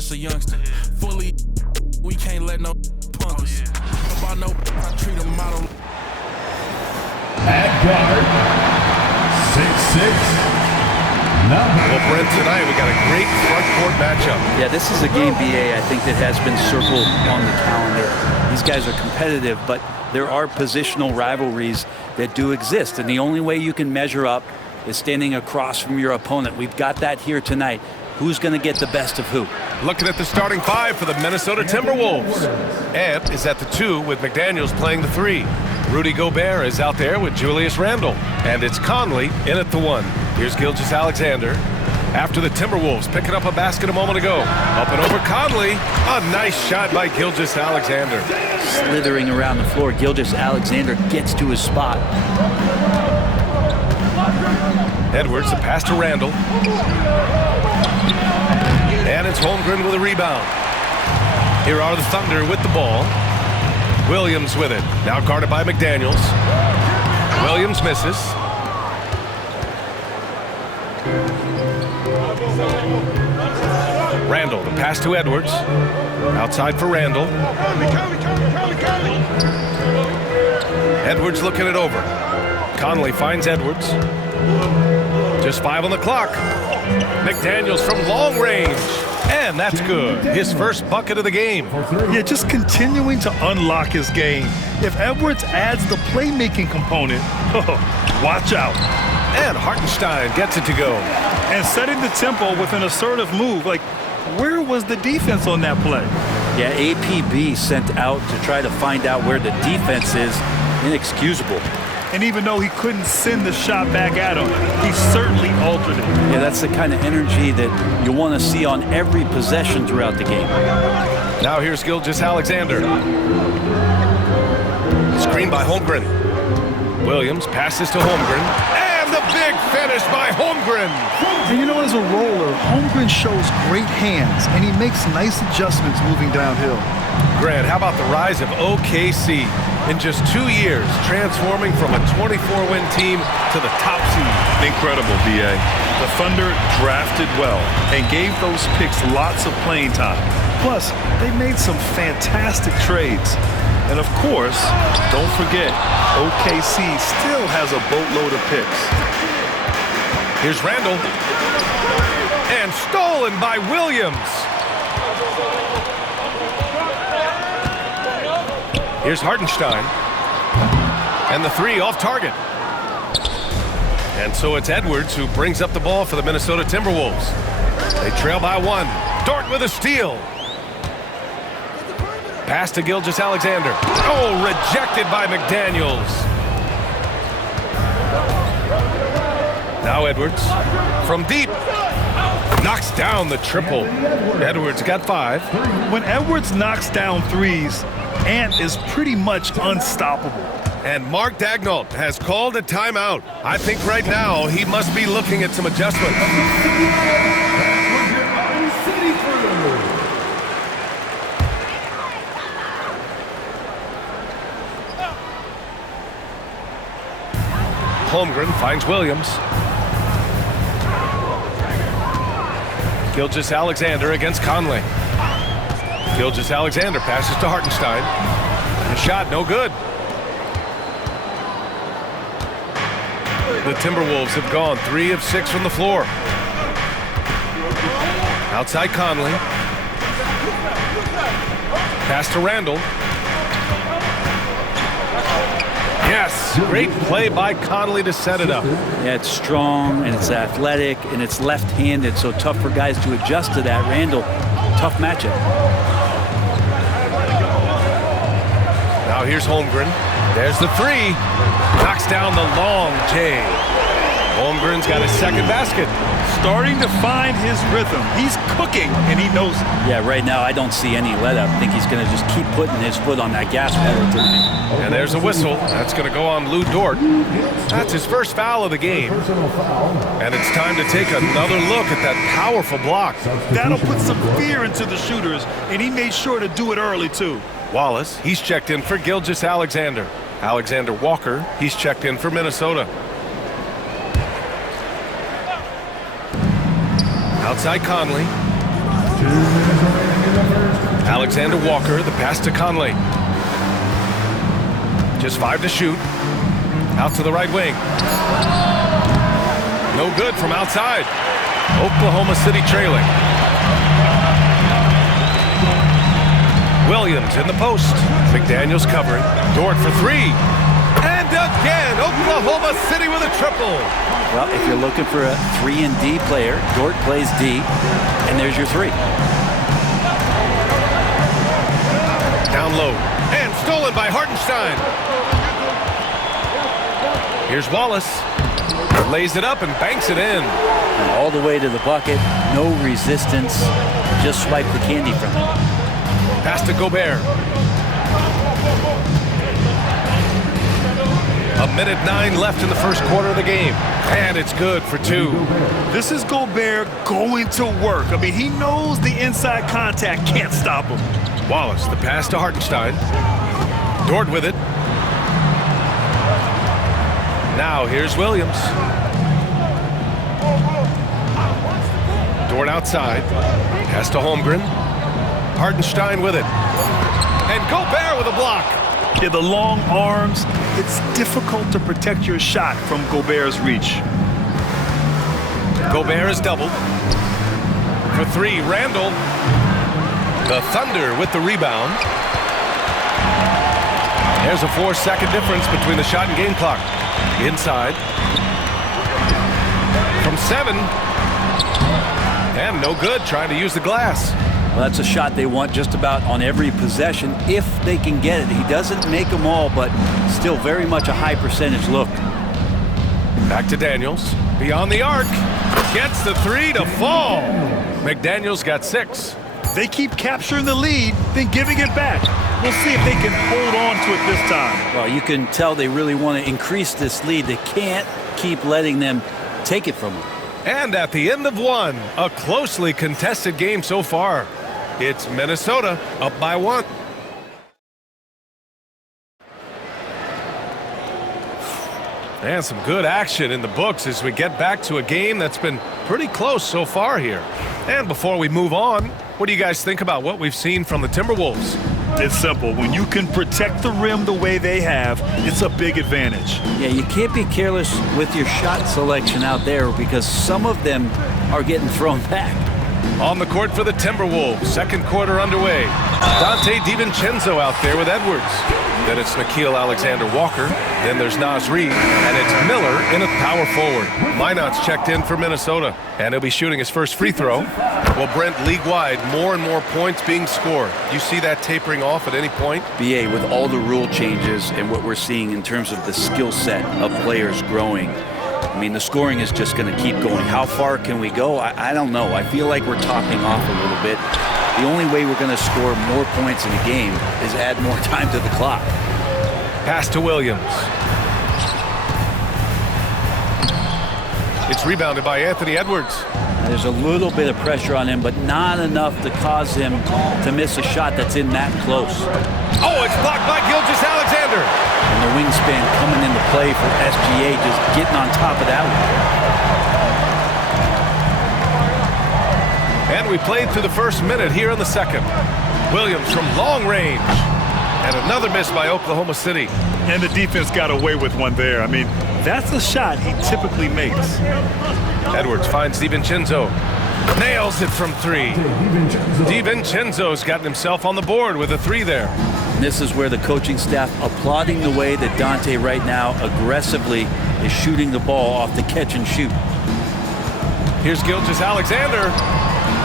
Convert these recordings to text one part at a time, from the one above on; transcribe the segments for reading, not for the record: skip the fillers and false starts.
since a youngster. Fully, we can't let no punk us. About no, I treat a model. At guard, 6'6". Well, Brent, tonight we got a great front court matchup. Yeah, this is a game, BA, I think that has been circled on the calendar. These guys are competitive, but there are positional rivalries that do exist, and the only way you can measure up is standing across from your opponent. We've got that here tonight. Who's going to get the best of who? Looking at the starting five for the Minnesota Timberwolves. Ant is at the 2 with McDaniels playing the 3. Rudy Gobert is out there with Julius Randle. And it's Conley in at the 1. Here's Gilgeous-Alexander. After the Timberwolves picking up a basket a moment ago. Up and over Conley. A nice shot by Gilgeous-Alexander. Slithering around the floor, Gilgeous-Alexander gets to his spot. Edwards, a pass to Randle. And it's Holmgren with a rebound. Here are the Thunder with the ball. Williams with it. Now guarded by McDaniels. Williams misses. Randle, the pass to Edwards. Outside for Randle. Edwards looking it over. Conley finds Edwards. Just 5 on the clock. McDaniels from long range. And that's good. His first bucket of the game. Yeah, just continuing to unlock his game. If Edwards adds the playmaking component, watch out. And Hartenstein gets it to go. And setting the tempo with an assertive move. Like, where was the defense on that play? Yeah, APB sent out to try to find out where the defense is. Inexcusable. And even though he couldn't send the shot back at him, he certainly altered it. Yeah, that's the kind of energy that you want to see on every possession throughout the game. Now here's Gilgeous-Alexander. Screen by Holmgren. Williams passes to Holmgren. And the big finish by Holmgren. And you know, as a roller, Holmgren shows great hands, and he makes nice adjustments moving downhill. Grant, how about the rise of OKC? In just 2 years, transforming from a 24-win team to the top seed. Incredible, BA. The Thunder drafted well and gave those picks lots of playing time. Plus, they made some fantastic trades. And of course, don't forget, OKC still has a boatload of picks. Here's Randle. And stolen by Williams. Here's Hartenstein. And the 3 off target. And so it's Edwards who brings up the ball for the Minnesota Timberwolves. They trail by 1. Dort with a steal. Pass to Gilgeous-Alexander. Oh, rejected by McDaniels. Now Edwards from deep. Knocks down the triple. Edwards got 5. When Edwards knocks down threes, Ant is pretty much unstoppable. And Mark Daigneault has called a timeout. I think right now he must be looking at some adjustments. Holmgren finds Williams. Gilgeous-Alexander against Conley. Gilgeous-Alexander passes to Hartenstein. The shot, no good. The Timberwolves have gone 3 of 6 from the floor. Outside Conley. Pass to Randle. Yes, great play by Conley to set it up. Yeah, it's strong and it's athletic and it's left-handed, so tough for guys to adjust to that. Randle, tough matchup. Now here's Holmgren. There's the 3. Knocks down the long J. Holmgren's got his second basket. Starting to find his rhythm. He's cooking, and he knows it. Yeah, right now I don't see any let-up. I think he's going to just keep putting his foot on that gas pedal tonight. And there's a whistle. That's going to go on Lou Dort. That's his first foul of the game. And it's time to take another look at that powerful block. That'll put some fear into the shooters, and he made sure to do it early, too. Wallace, he's checked in for Gilgeous-Alexander. Alexander Walker, he's checked in for Minnesota. Outside Conley. Alexander Walker, the pass to Conley. Just 5 to shoot. Out to the right wing. No good from outside. Oklahoma City trailing. Williams in the post. McDaniels covering. Dort for 3. And again, Oklahoma City with a triple. Well, if you're looking for a 3 and D player, Dort plays D, and there's your 3. Down low. And stolen by Hartenstein. Here's Wallace. Lays it up and banks it in. And all the way to the bucket. No resistance. Just swipe the candy from it. Pass to Gobert. 1:09 left in the first quarter of the game. And it's good for 2. This is Gobert going to work. I mean, he knows the inside contact can't stop him. Wallace, the pass to Hartenstein. Dort with it. Now here's Williams. Dort outside. Pass to Holmgren. Hartenstein with it. And Gobert with a block. Yeah, the long arms, it's difficult to protect your shot from Gobert's reach. Gobert is doubled. For 3, Randall. The Thunder with the rebound. There's a 4-second difference between the shot and game clock. Inside. From 7. And no good, trying to use the glass. Well, that's a shot they want just about on every possession if they can get it. He doesn't make them all, but still very much a high percentage look. Back to Daniels. Beyond the arc. Gets the 3 to fall. McDaniels got 6. They keep capturing the lead, then giving it back. We'll see if they can hold on to it this time. Well, you can tell they really want to increase this lead. They can't keep letting them take it from them. And at the end of 1, a closely contested game so far. It's Minnesota up by 1. And some good action in the books as we get back to a game that's been pretty close so far here. And before we move on, what do you guys think about what we've seen from the Timberwolves? It's simple. When you can protect the rim the way they have, it's a big advantage. Yeah, you can't be careless with your shot selection out there because some of them are getting thrown back. On the court for the Timberwolves, second quarter underway. Dante DiVincenzo out there with Edwards. Then it's Nickeil Alexander-Walker. Then there's Naz Reid, and it's Miller in at power forward. Minot's checked in for Minnesota, and he'll be shooting his first free throw. Well, Brent, league-wide, more and more points being scored. Do you see that tapering off at any point? BA, with all the rule changes and what we're seeing in terms of the skill set of players growing, I mean, the scoring is just going to keep going. How far can we go? I don't know. I feel like we're topping off a little bit. The only way we're going to score more points in a game is add more time to the clock. Pass to Williams. It's rebounded by Anthony Edwards. There's a little bit of pressure on him, but not enough to cause him to miss a shot that's in that close. Oh, it's blocked by Gilgeous-Alexander. And the wingspan coming into play for SGA, just getting on top of that one. And we played through the first minute here in the second. Williams from long range. And another miss by Oklahoma City. And the defense got away with one there. I mean, that's a shot he typically makes. Edwards finds DiVincenzo. Nails it from 3. DiVincenzo's gotten himself on the board with a 3 there. And this is where the coaching staff applauding the way that Dante right now aggressively is shooting the ball off the catch and shoot. Here's Gilgeous-Alexander.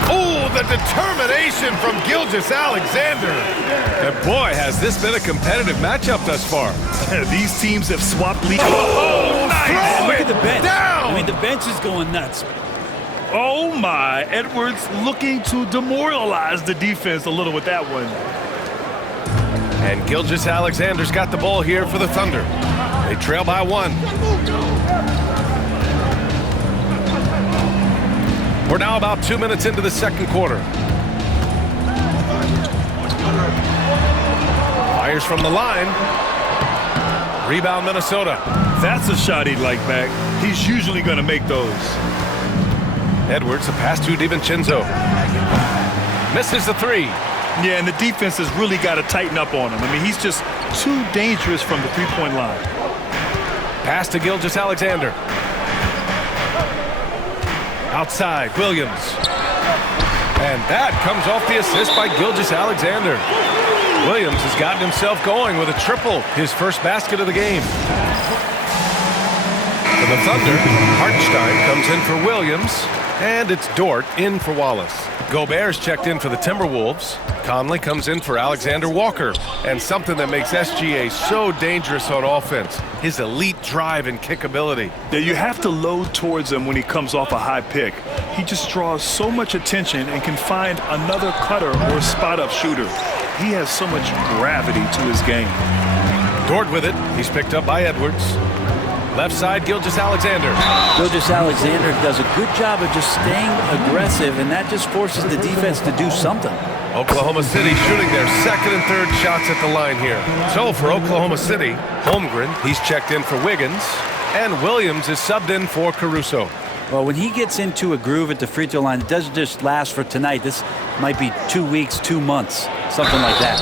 Oh, the determination from Gilgeous-Alexander. And boy, has this been a competitive matchup thus far. These teams have swapped leads. Oh, nice. Look at the bench. Down. I mean, the bench is going nuts. Oh, my. Edwards looking to demoralize the defense a little with that one. And Gilgeous-Alexander's got the ball here for the Thunder. They trail by 1. We're now about 2 minutes into the second quarter. Fires from the line. Rebound Minnesota. That's a shot he'd like back. He's usually going to make those. Edwards, a pass to DiVincenzo. Misses the 3. Yeah, and the defense has really got to tighten up on him. I mean, he's just too dangerous from the three-point line. Pass to Gilgeous-Alexander. Outside, Williams. And that comes off the assist by Gilgeous-Alexander. Williams has gotten himself going with a triple, his first basket of the game. For the Thunder, Hartenstein comes in for Williams, and it's Dort in for Wallace. Gobert's checked in for the Timberwolves. Conley comes in for Alexander Walker. And something that makes SGA so dangerous on offense, his elite drive and kick ability. Yeah, you have to load towards him when he comes off a high pick. He just draws so much attention and can find another cutter or spot-up shooter. He has so much gravity to his game. Dort with it. He's picked up by Edwards. Left side, Gilgeous-Alexander. Gilgeous-Alexander does a good job of just staying aggressive, and that just forces the defense to do something. Oklahoma City shooting their second and third shots at the line here. So for Oklahoma City, Holmgren, he's checked in for Wiggins, and Williams is subbed in for Caruso. Well, when he gets into a groove at the free throw line, it doesn't just last for tonight. This might be 2 weeks, 2 months, something like that.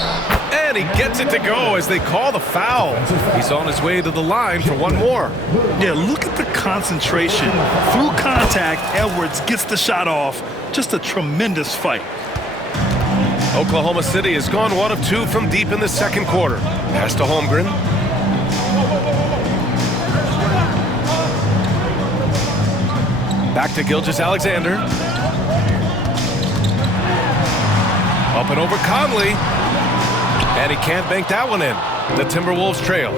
And he gets it to go as they call the foul. He's on his way to the line for one more. Yeah, look at the concentration. Through contact, Edwards gets the shot off. Just a tremendous fight. Oklahoma City has gone 1 of 2 from deep in the second quarter. Pass to Holmgren. Back to Gilgeous-Alexander. Up and over Conley. And he can't bank that one in. The Timberwolves trail.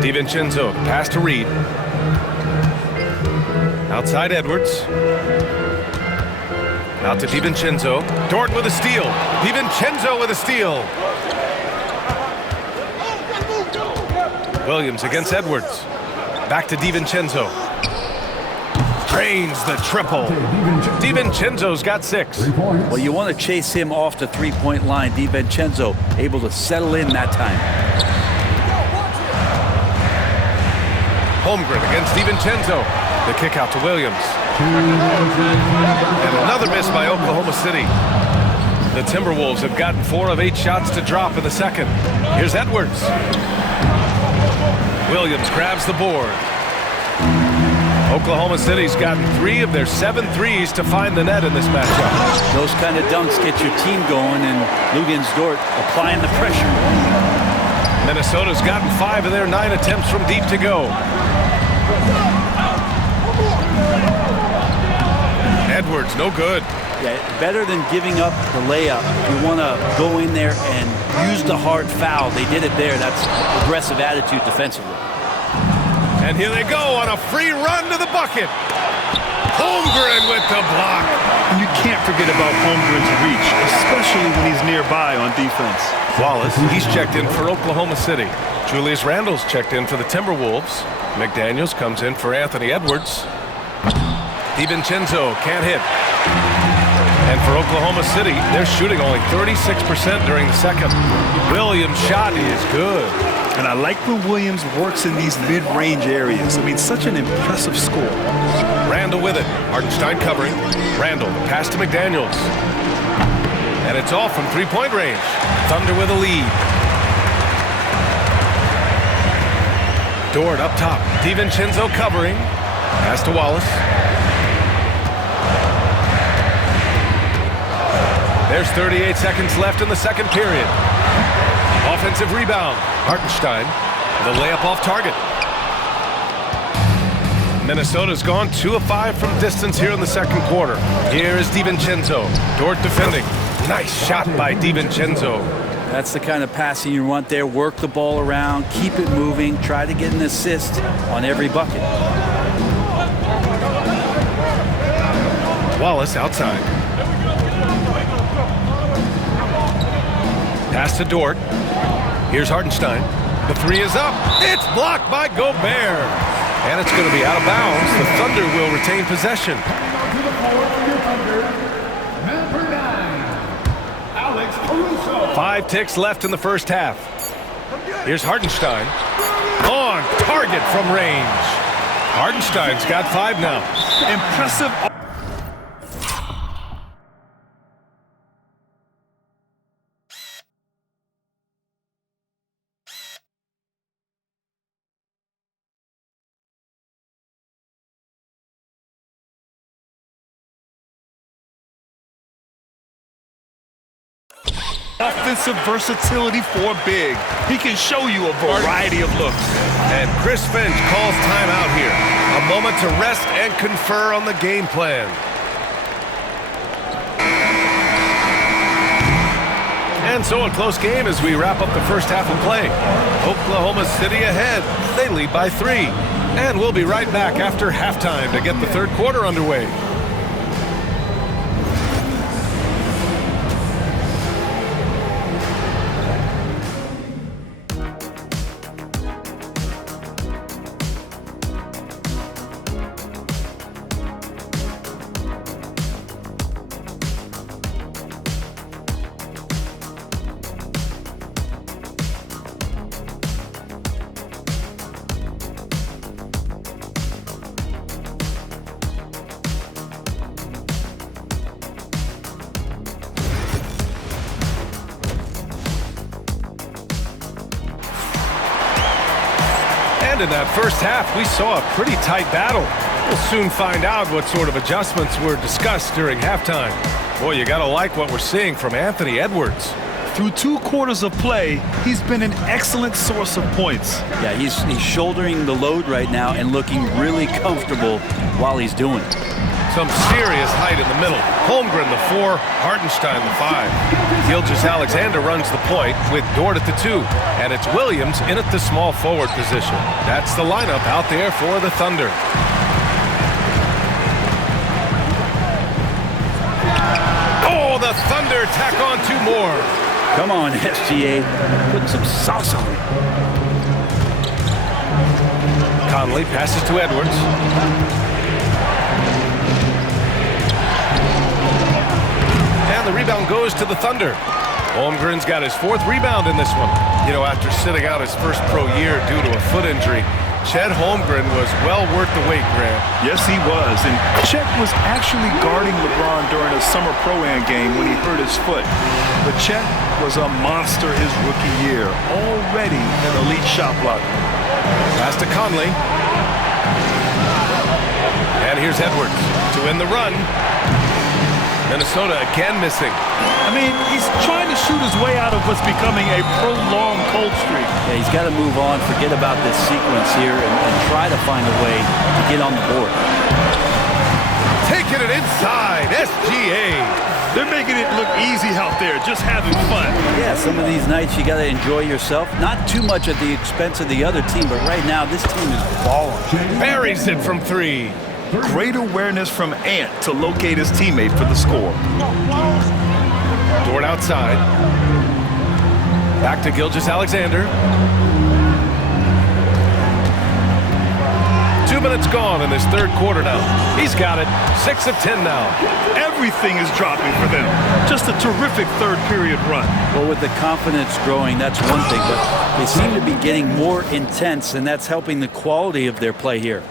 DiVincenzo, pass to Reed. Outside Edwards. Out to DiVincenzo. Dort with a steal. DiVincenzo with a steal. Williams against Edwards. Back to DiVincenzo. Drains the triple. DiVincenzo's got 6. Well, you want to chase him off the three-point line. DiVincenzo able to settle in that time. Holmgren against DiVincenzo. The kick out to Williams. And another miss by Oklahoma City. The Timberwolves have gotten 4 of 8 shots to drop in the second. Here's Edwards. Williams grabs the board. Oklahoma City's gotten 3 of their 7 threes to find the net in this matchup. Those kind of dunks get your team going, and Luguentz Dort applying the pressure. Minnesota's gotten 5 of their 9 attempts from deep to go. Edwards, no good. Yeah, better than giving up the layup. You want to go in there and use the hard foul. They did it there. That's aggressive attitude defensively. And here they go on a free run to the bucket. Holmgren with the block. And you can't forget about Holmgren's reach, especially when he's nearby on defense. Wallace, he's checked in for Oklahoma City. Julius Randle's checked in for the Timberwolves. McDaniels comes in for Anthony Edwards. DiVincenzo can't hit. And for Oklahoma City, they're shooting only 36% during the second. Williams' shot is good. And I like when Williams works in these mid-range areas. I mean, such an impressive score. Randle with it. Hartenstein covering. Randle, pass to McDaniels. And it's off from three-point range. Thunder with a lead. Dort up top. DiVincenzo covering. Pass to Wallace. There's 38 seconds left in the second period. Offensive rebound. Hartenstein, the layup off target. Minnesota's gone 2 of 5 from distance here in the second quarter. Here is DiVincenzo. Dort defending. Nice shot by DiVincenzo. That's the kind of passing you want there. Work the ball around, keep it moving, try to get an assist on every bucket. Wallace outside. Pass to Dort. Here's Hartenstein. The 3 is up. It's blocked by Gobert. And it's going to be out of bounds. The Thunder will retain possession. Number 9, Alex Caruso. 5 ticks left in the first half. Here's Hartenstein. On target from range. Hartenstein's got 5 now. Impressive. Offensive versatility for big. He can show you a variety of looks. And Chris Finch calls timeout here. A moment to rest and confer on the game plan. And so a close game as we wrap up the first half of play. Oklahoma City ahead. They lead by 3. And we'll be right back after halftime to get the third quarter underway. In that first half, we saw a pretty tight battle. We'll soon find out what sort of adjustments were discussed during halftime. Boy, you gotta like what we're seeing from Anthony Edwards. Through 2 quarters of play, he's been an excellent source of points. Yeah, he's shouldering the load right now and looking really comfortable while he's doing it. Some serious height in the middle. Holmgren the 4, Hartenstein the 5. Gilgeous-Alexander runs the point with Dort at the 2. And it's Williams in at the small forward position. That's the lineup out there for the Thunder. Oh, the Thunder tack on 2 more. Come on, SGA. Put some sauce on it. Conley passes to Edwards. The rebound goes to the Thunder. Holmgren's got his 4th rebound in this one. You know, after sitting out his first pro year due to a foot injury, Chet Holmgren was well worth the wait, Grant. Yes, he was. And Chet was actually guarding LeBron during a summer Pro-Am game when he hurt his foot. But Chet was a monster his rookie year, already an elite shot blocker. Pass to Conley. And here's Edwards to win the run. Minnesota again missing. I mean, he's trying to shoot his way out of what's becoming a prolonged cold streak. Yeah, he's got to move on, forget about this sequence here, and try to find a way to get on the board. Taking it inside, SGA. They're making it look easy out there, just having fun. Yeah, some of these nights you got to enjoy yourself. Not too much at the expense of the other team, but right now this team is balling. Buries it from 3. Great awareness from Ant to locate his teammate for the score. Dort outside. Back to Gilgeous-Alexander. 2 minutes gone in this third quarter now. He's got it. 6 of 10 now. Everything is dropping for them. Just a terrific third period run. Well, with the confidence growing, that's one thing, but they seem to be getting more intense, and that's helping the quality of their play here.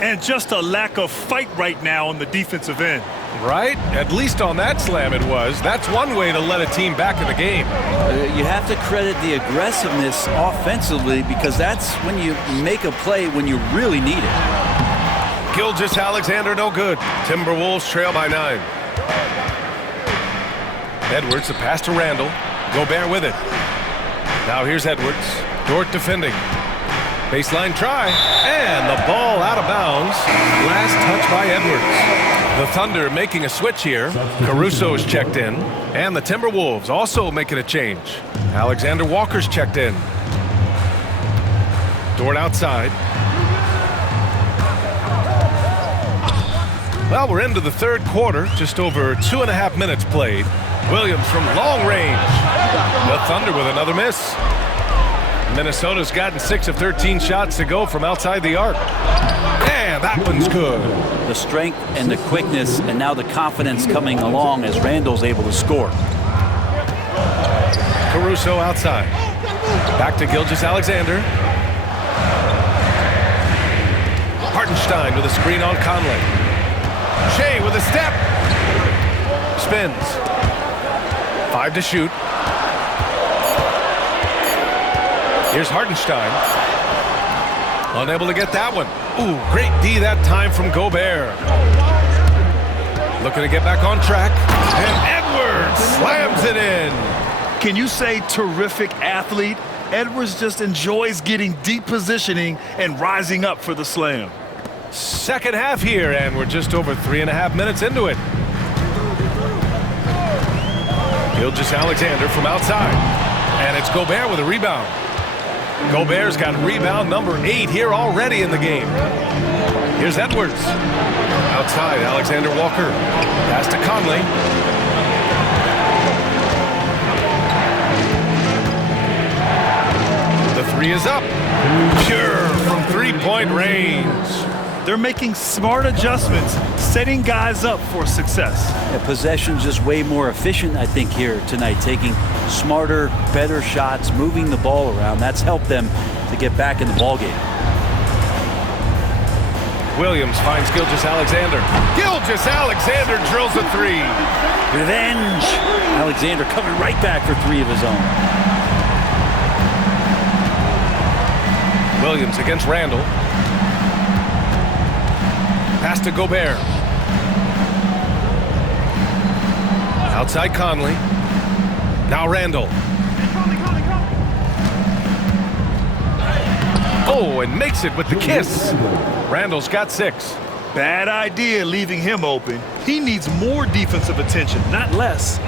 And just a lack of fight right now on the defensive end. Right? At least on that slam it was. That's one way to let a team back in the game. You have to credit the aggressiveness offensively because that's when you make a play when you really need it. Gilgeous-Alexander no good. Timberwolves trail by 9. Edwards, a pass to Randall. Gobert with it. Now here's Edwards. Dort defending. Baseline try, and the ball out of bounds. Last touch by Edwards. The Thunder making a switch here. Caruso's checked in, and the Timberwolves also making a change. Alexander Walker's checked in. Dort outside. Well, we're into the third quarter, just over 2.5 minutes played. Williams from long range. The Thunder with another miss. Minnesota's gotten 6 of 13 shots to go from outside the arc. And that one's good. The strength and the quickness and now the confidence coming along as Randall's able to score. Caruso outside. Back to Gilgeous-Alexander. Hartenstein with a screen on Conley. Shea with a step. Spins. 5 to shoot. Here's Hartenstein. Unable to get that one. Ooh, great D that time from Gobert. Looking to get back on track. And Edwards slams it in. Can you say terrific athlete? Edwards just enjoys getting deep positioning and rising up for the slam. Second half here, and we're just over 3.5 minutes into it. Gilgeous-Alexander from outside. And it's Gobert with a rebound. Gobert's got rebound number 8 here already in the game. Here's Edwards. Outside, Alexander Walker. Pass to Conley. The three is up. Pure from three-point range. They're making smart adjustments, setting guys up for success. Yeah, possession's just way more efficient, I think, here tonight. Taking smarter, better shots, moving the ball around. That's helped them to get back in the ballgame. Williams finds Gilgeous-Alexander. Gilgeous-Alexander drills a three. Revenge! Alexander coming right back for 3 of his own. Williams against Randall. Pass to Gobert. Outside Conley. Now Randall. Oh, and makes it with the kiss. Randall's got 6. Bad idea leaving him open. He needs more defensive attention, not less.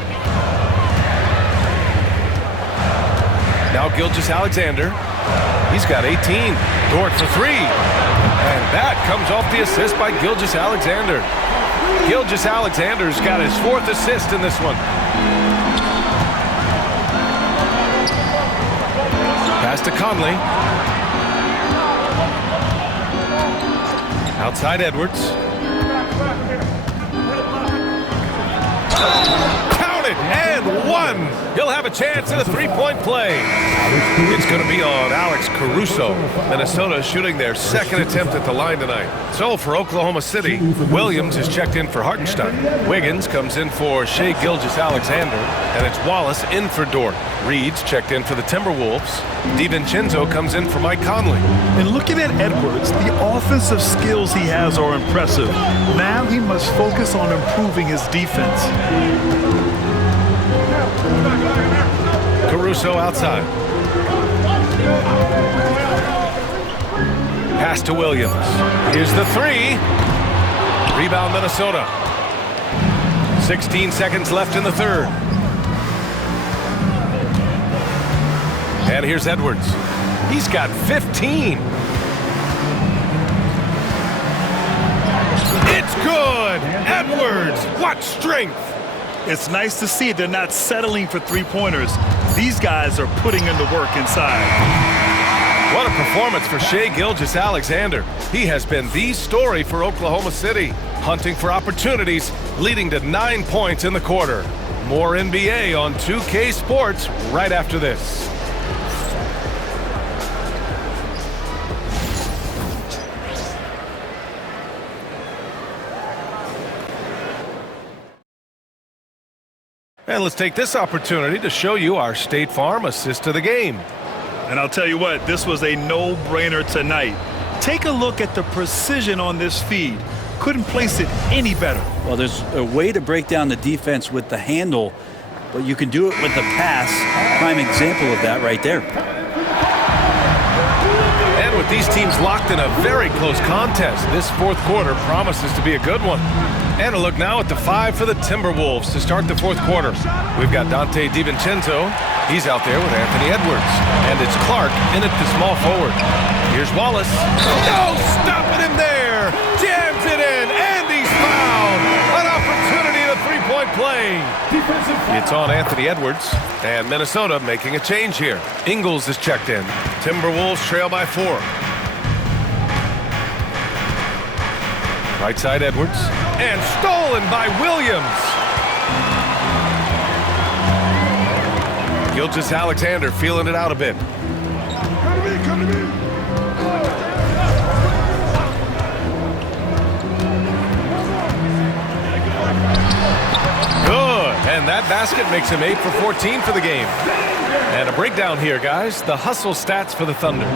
Now Gilgeous-Alexander. He's got 18. Dort for 3. And that comes off the assist by Gilgeous-Alexander. Gilgeous-Alexander's got his 4th assist in this one. Pass to Conley. Outside Edwards. Count it, and 1. He'll have a chance at a 3-point play. It's going to be on Alex Caruso. Minnesota shooting their 2nd attempt at the line tonight. So for Oklahoma City, Williams is checked in for Hartenstein. Wiggins comes in for Shai Gilgeous-Alexander, and it's Wallace in for Dort. Reed's checked in for the Timberwolves. DiVincenzo comes in for Mike Conley. And looking at Edwards, the offensive skills he has are impressive. Now he must focus on improving his defense. Caruso outside. Pass to Williams. Here's the 3. Rebound Minnesota. 16 seconds left in the 3rd. And here's Edwards. He's got 15. It's good. Edwards, what strength. It's nice to see they're not settling for 3-pointers. These guys are putting in the work inside. What a performance for Shai Gilgeous-Alexander. He has been the story for Oklahoma City, hunting for opportunities, leading to 9 points in the quarter. More NBA on 2K Sports right after this. And let's take this opportunity to show you our State Farm assist of the game. And I'll tell you what, this was a no-brainer tonight. Take a look at the precision on this feed. Couldn't place it any better. Well, there's a way to break down the defense with the handle, but you can do it with the pass. Prime example of that right there. And with these teams locked in a very close contest, this 4th quarter promises to be a good one. And a look now at the 5 for the Timberwolves to start the 4th quarter. We've got Dante DiVincenzo. He's out there with Anthony Edwards. And it's Clark in at the small forward. Here's Wallace. No, stopping him there. Jams it in, and he's fouled. An opportunity at a 3-point play. It's on Anthony Edwards, and Minnesota making a change here. Ingles is checked in. Timberwolves trail by 4. Right side Edwards, and stolen by Williams. Gilgeous-Alexander feeling it out a bit. Come to me. Good, and that basket makes him 8 for 14 for the game. And a breakdown here, guys. The hustle stats for the Thunder.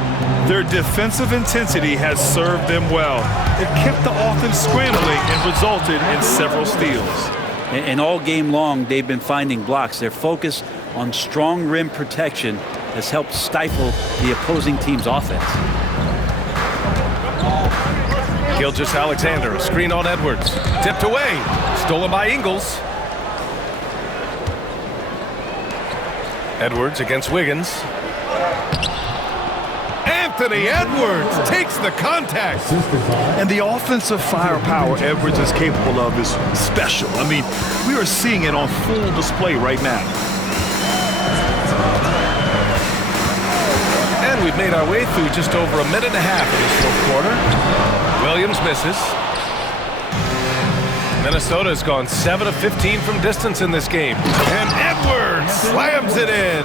Their defensive intensity has served them well. It kept the offense scrambling and resulted in several steals. And all game long, they've been finding blocks. Their focus on strong rim protection has helped stifle the opposing team's offense. Gilgeous-Alexander, a screen on Edwards. Tipped away. Stolen by Ingles. Edwards against Wiggins. Anthony Edwards takes the contact. And the offensive firepower Edwards is capable of is special. I mean, we are seeing it on full display right now. And we've made our way through just over a minute and a half of this fourth quarter. Williams misses. Minnesota has gone 7 of 15 from distance in this game. And Edwards slams it in.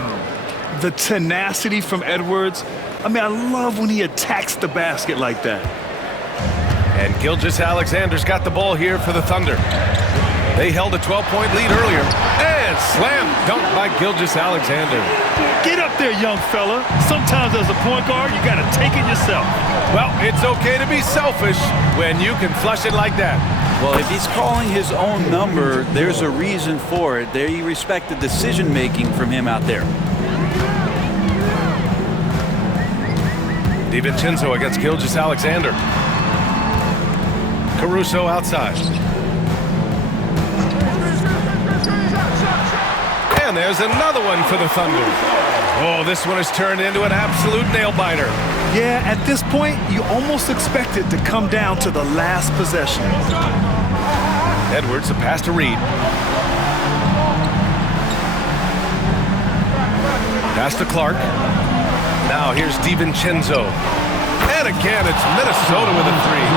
The tenacity from Edwards. I mean, I love when he attacks the basket like that. And Gilgeous-Alexander's got the ball here for the Thunder. They held a 12-point lead earlier. And slam dunk by Gilgeous-Alexander. Get up there, young fella. Sometimes as a point guard, you got to take it yourself. Well, it's okay to be selfish when you can flush it like that. Well, if he's calling his own number, there's a reason for it. There you respect the decision-making from him out there. DiVincenzo against Gilgeous-Alexander. Caruso outside. And there's another one for the Thunder. Oh, this one has turned into an absolute nail-biter. Yeah, at this point, you almost expect it to come down to the last possession. Edwards, a pass to Reed. Pass to Clark. Now here's DiVincenzo. And again, it's Minnesota with a three.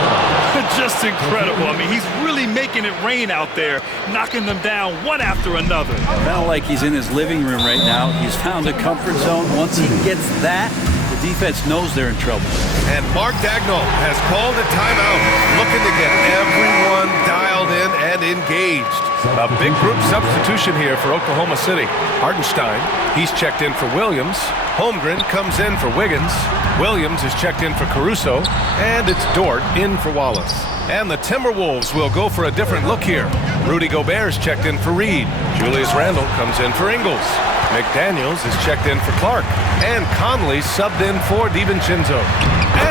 Just incredible. I mean, he's really making it rain out there, knocking them down one after another. Kind of like he's in his living room right now. He's found a comfort zone. Once he gets that, the defense knows they're in trouble. And Mark Daigneault has called a timeout, looking to get everyone dialed in and engaged. A big group substitution here for Oklahoma City. Hartenstein, he's checked in for Williams. Holmgren comes in for Wiggins. Williams is checked in for Caruso. And it's Dort in for Wallace. And the Timberwolves will go for a different look here. Rudy Gobert is checked in for Reed. Julius Randle comes in for Ingles. McDaniels is checked in for Clark. And Conley subbed in for DiVincenzo.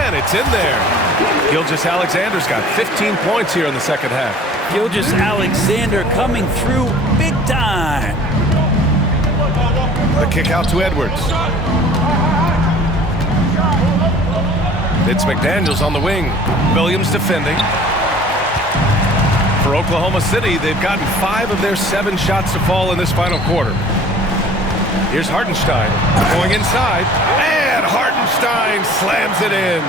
And it's in there. Gilgeous-Alexander's got 15 points here in the second half. Gilgeous-Alexander coming through big time. The kick out to Edwards. It's McDaniels on the wing. Williams defending. For Oklahoma City, they've gotten 5 of their 7 shots to fall in this final quarter. Here's Hartenstein going inside. And Hartenstein slams it in.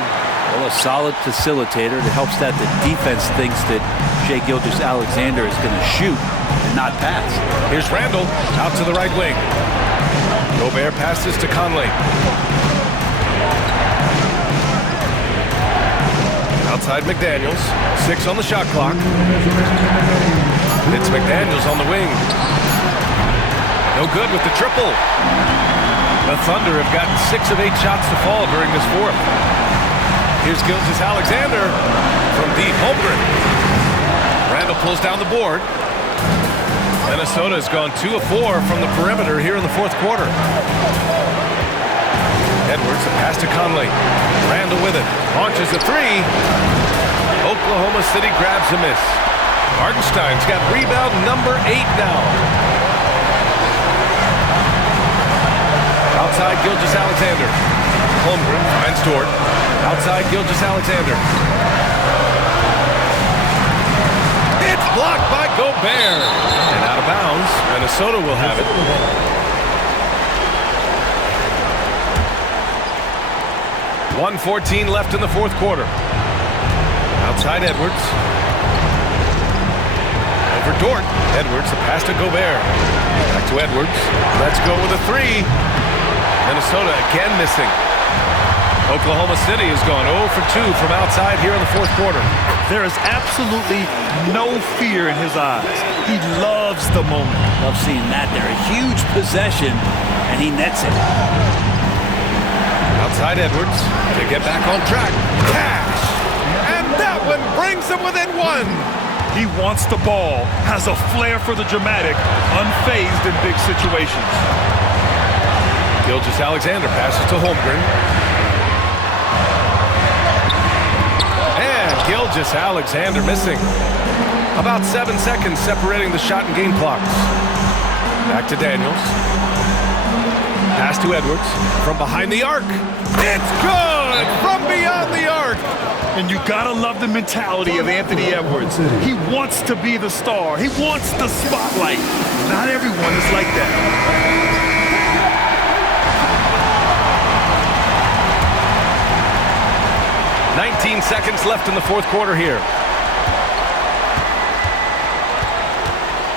Well, a solid facilitator that helps that the defense thinks that Shai Gilgeous-Alexander is going to shoot and not pass. Here's Randle out to the right wing. Gobert passes to Conley. Outside McDaniels. 6 on the shot clock. It's McDaniels on the wing. No good with the triple. The Thunder have gotten 6 of 8 shots to fall during this fourth. Here's Gilgeous-Alexander from deep. Holmgren. Randle pulls down the board. Minnesota has gone 2 of 4 from the perimeter here in the fourth quarter. Edwards, a pass to Conley. Randle with it. Launches a 3. Oklahoma City grabs a miss. Hartenstein's got rebound number 8 now. Outside Gilgeous-Alexander. Holmgren finds Dort. Outside Gilgeous-Alexander. It's blocked by Gobert. And out of bounds. Minnesota will have it. .114 left in the fourth quarter. Outside Edwards. Over Dort. Edwards, the pass to Gobert. Back to Edwards. Let's go with a 3. Minnesota again missing. Oklahoma City has gone 0 for 2 from outside here in the fourth quarter. There is absolutely no fear in his eyes. He loves the moment. Love seeing that there. A huge possession, and he nets it. Outside Edwards to get back on track. Cash! And that one brings them within 1. He wants the ball, has a flair for the dramatic, unfazed in big situations. Gilgeous-Alexander passes to Holmgren. And Gilgeous-Alexander missing. About 7 seconds separating the shot and game clocks. Back to Daniels. Pass to Edwards from behind the arc. It's good from beyond the arc. And you gotta love the mentality of Anthony Edwards. He wants to be the star. He wants the spotlight. Not everyone is like that. 19 seconds left in the fourth quarter here.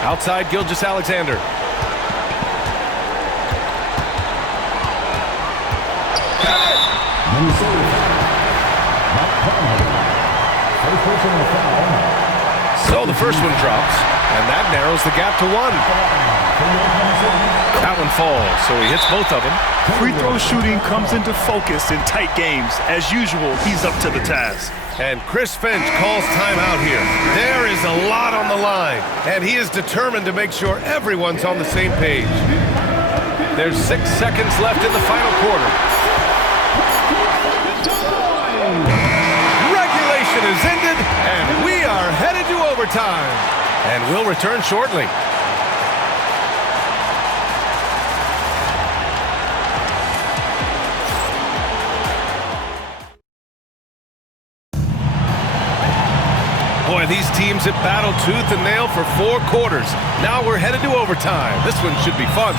Outside Gilgeous-Alexander. So the first one drops, and that narrows the gap to 1. That one falls, so he hits both of them. Free throw shooting comes into focus in tight games. As usual, he's up to the task. And Chris Finch calls timeout here. There is a lot on the line, and he is determined to make sure everyone's on the same page. There's 6 seconds left in the final quarter. Regulation is ended, and we are headed to overtime. And we'll return shortly. Boy, these teams have battled tooth and nail for 4 quarters. Now we're headed to overtime. This one should be fun.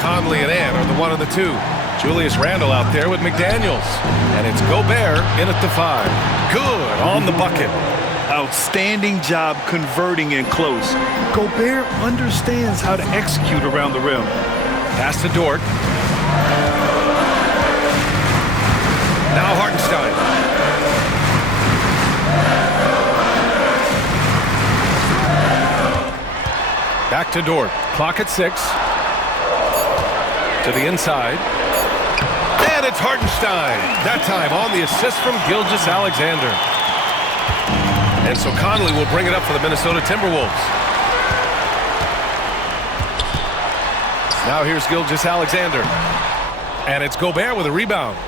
Conley and Ant are the 1 and the 2. Julius Randle out there with McDaniels. And it's Gobert in at the 5. Good on the bucket. Outstanding job converting in close. Gobert understands how to execute around the rim. Pass to Dort. Now Hartenstein. Back to Dort. Clock at 6. To the inside. And it's Hartenstein. That time on the assist from Gilgeous-Alexander. And so Conley will bring it up for the Minnesota Timberwolves. Now here's Gilgeous-Alexander. And it's Gobert with a rebound.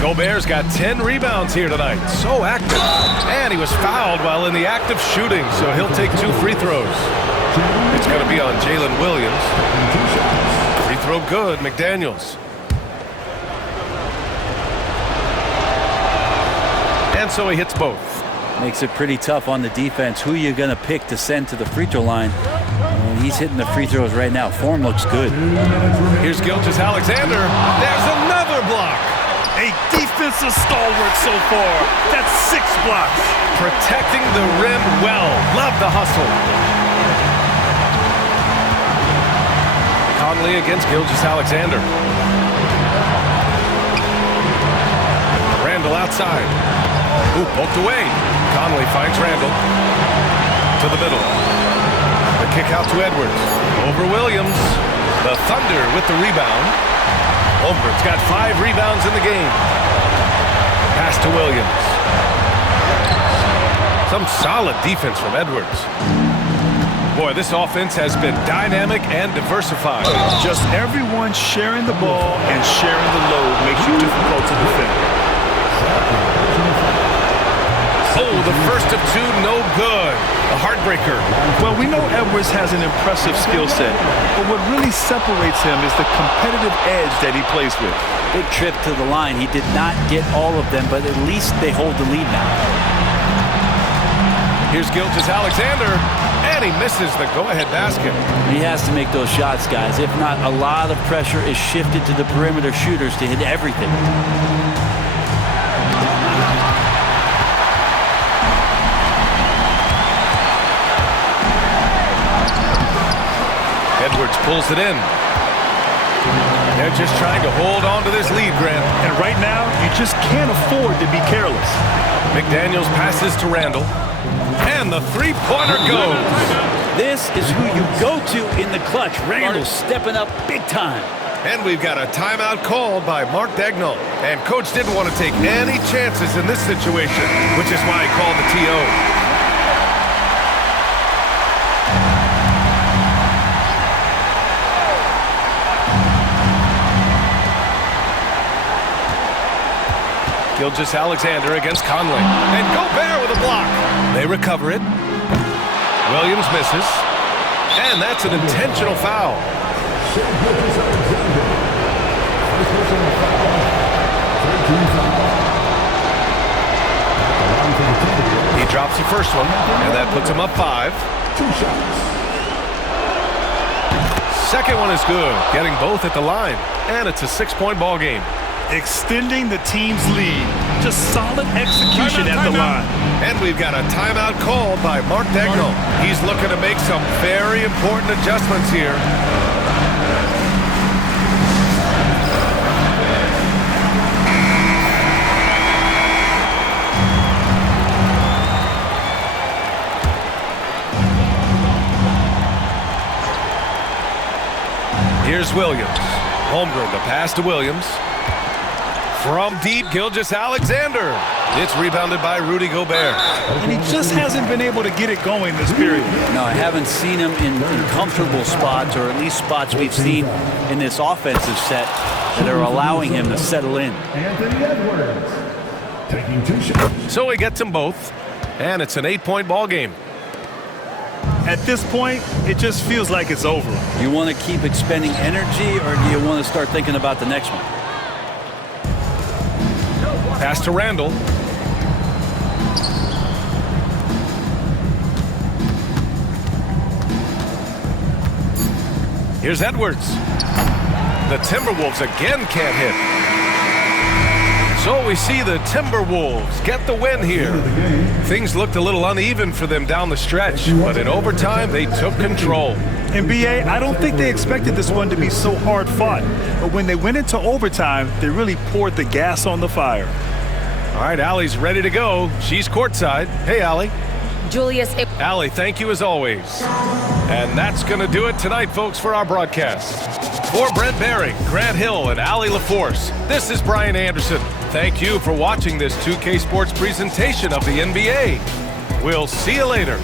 Gobert's got 10 rebounds here tonight. So active. And he was fouled while in the act of shooting, so he'll take 2 free throws. It's going to be on Jalen Williams. Free throw good, McDaniels. And so he hits both. Makes it pretty tough on the defense. Who you're going to pick to send to the free throw line. And he's hitting the free throws right now. Form looks good. Here's Gilgeous-Alexander. There's another block. A defensive stalwart so far. That's 6 blocks. Protecting the rim well. Love the hustle. Conley against Gilgeous-Alexander. Randle outside. Ooh, poked away. Conley finds Randle. To the middle. The kick out to Edwards. Over Williams. The Thunder with the rebound. Holmgren's got 5 rebounds in the game. Pass to Williams. Some solid defense from Edwards. Boy, this offense has been dynamic and diversified. Just everyone sharing the ball and sharing the load makes you difficult to defend. Oh, the first of 2, no good. A heartbreaker. Well, we know Edwards has an impressive skill set, but what really separates him is the competitive edge that he plays with. Big trip to the line. He did not get all of them, but at least they hold the lead now. Here's Gilgeous-Alexander, and he misses the go-ahead basket. He has to make those shots, guys. If not, a lot of pressure is shifted to the perimeter shooters to hit everything. Edwards pulls it in. They're just trying to hold on to this lead, Grant. And right now, you just can't afford to be careless. McDaniels passes to Randle. And the three-pointer goes. This is who you go to in the clutch. Randle stepping up big time. And we've got a timeout called by Mark Daigneault. And Coach didn't want to take any chances in this situation, which is why he called the TO. Gilgeous-Alexander against Conley. And Gobert with a block. They recover it. Williams misses. And that's an intentional foul. He drops the first one, and that puts him up 5. Second one is good, getting both at the line. And it's a 6-point ball game. Extending the team's lead. Just solid execution at the line. And we've got a timeout called by Mark Daigneault. He's looking to make some very important adjustments here. Here's Williams. Holmgren, the pass to Williams. From deep, Gilgeous-Alexander. It's rebounded by Rudy Gobert. And he just hasn't been able to get it going this period. No, I haven't seen him in comfortable spots, or at least spots we've seen in this offensive set that are allowing him to settle in. Anthony Edwards taking 2 shots. So he gets them both, and it's an 8-point ball game. At this point, it just feels like it's over. You want to keep expending energy, or do you want to start thinking about the next one? Pass to Randall. Here's Edwards. The Timberwolves again can't hit. So we see the Timberwolves get the win here. Things looked a little uneven for them down the stretch, but in overtime they took control. And BA, I don't think they expected this one to be so hard fought. But when they went into overtime, they really poured the gas on the fire. All right, Allie's ready to go. She's courtside. Hey, Allie. Julius. Allie, thank you as always. And that's going to do it tonight, folks, for our broadcast. For Brent Barry, Grant Hill, and Allie LaForce, this is Brian Anderson. Thank you for watching this 2K Sports presentation of the NBA. We'll see you later.